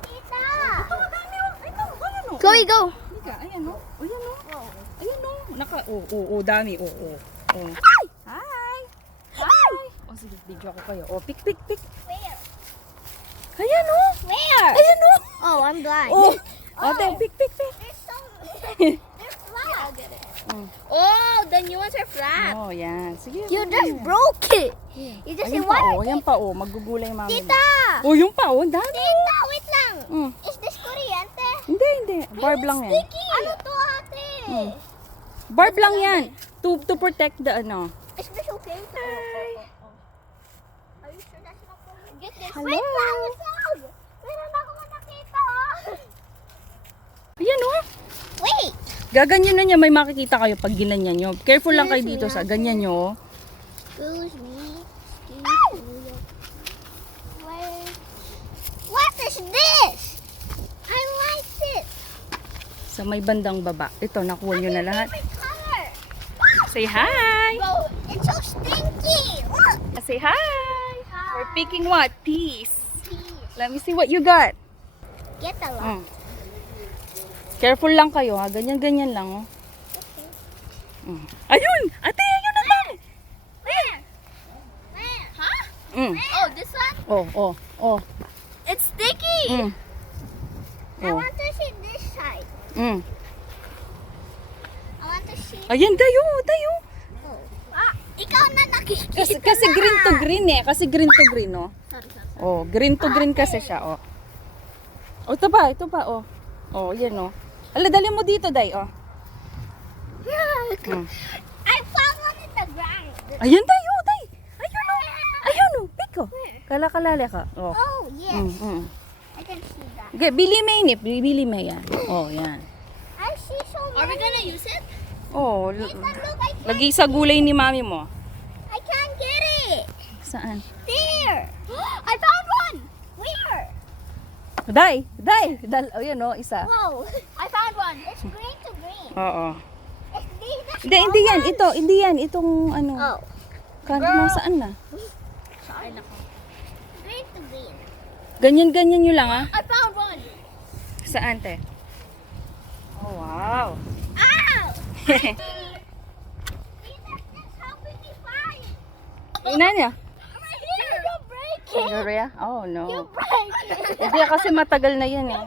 Tita! Ito, madami oh. Ito, ayan oh. Chloe, go! Halika, ayan oh. Ayan oh. Ayan oh. Dami. Oh. Hi! Hi! Oh, sige, video ako kayo. Oh, pick. Where? Ayan oh. Where? Ayan oh. Oh, I'm blind. Oh. Ate, pick. There's some... They're flat. I'll get it. Mm. Oh, the new ones are flat. Oh, yan. Sige. You sige. just broke it. You just Ayan said, pa what? oh. Ayan pa oh. Magugulay mami. Tita! Oh, yung pa oh. Dami. Tita, wait lang. Mm. Is this kuryente? Hindi. Barb lang yan. Sticky. Ano to, ate? Mm. Barb lang yan. To protect the ano. Is this okay? Hi. Are you sure that's not for you? Get this. Hello. Wait lang, wag. Meron ako nakita, Ayan oh. Wait. Gaganyan na niya. May makikita kayo pag ginanyan nyo. Careful lang kayo Excuse dito me, sa ganyan nyo. Excuse me. Excuse me. Wait. What is this? I like it. Sa may bandang baba. Ito, nakuha nyo na lahat. Favorite color. Say hi! Bro, it's so stinky. Look. Say hi! We're picking what? Peas. Please. Let me see what you got. Get a lot. Careful lang kayo ha. Ganyan lang oh. Ayun! Ate, ayun na lang! Where? Where? Huh? Oh, this one? Oh. It's sticky. I Oh. want to see this side. I want to see. Ayan, tayo. Ikaw na nakikita. Kasi green to green eh. Kasi green to green oh. Sorry. Oh, green to green kasi siya oh. Oh, ito pa oh. Oh, yan oh. Ala, dali mo dito, Day oh. I found one in the ground. Ayan tayo, Day. Ayun oh. Pick oh. Kala-kalala ka. Oh. Oh, yes. I can see that. Okay, bili may yan. Oh, yan. I see so many. Are we gonna use it? Oh, Look, I can't. lagi sa gulay ni mami mo. I can't get it. Saan? There. I found one. Where? Day. Oh, yan oh, isa. Whoa. I found one. It's green to green. Oo. It's these the Hindi small yan. ones. Hindi yan. Itong ano. Oh. Nasaan na? Sorry. Green to green. Ganyan nyo lang ah. I found one. Saan, te? Oh, wow. Ow! That's helping me find. Ina niya? Right here. You break it. Gloria? Oh, You no. break it. Hindi kasi matagal na yan eh.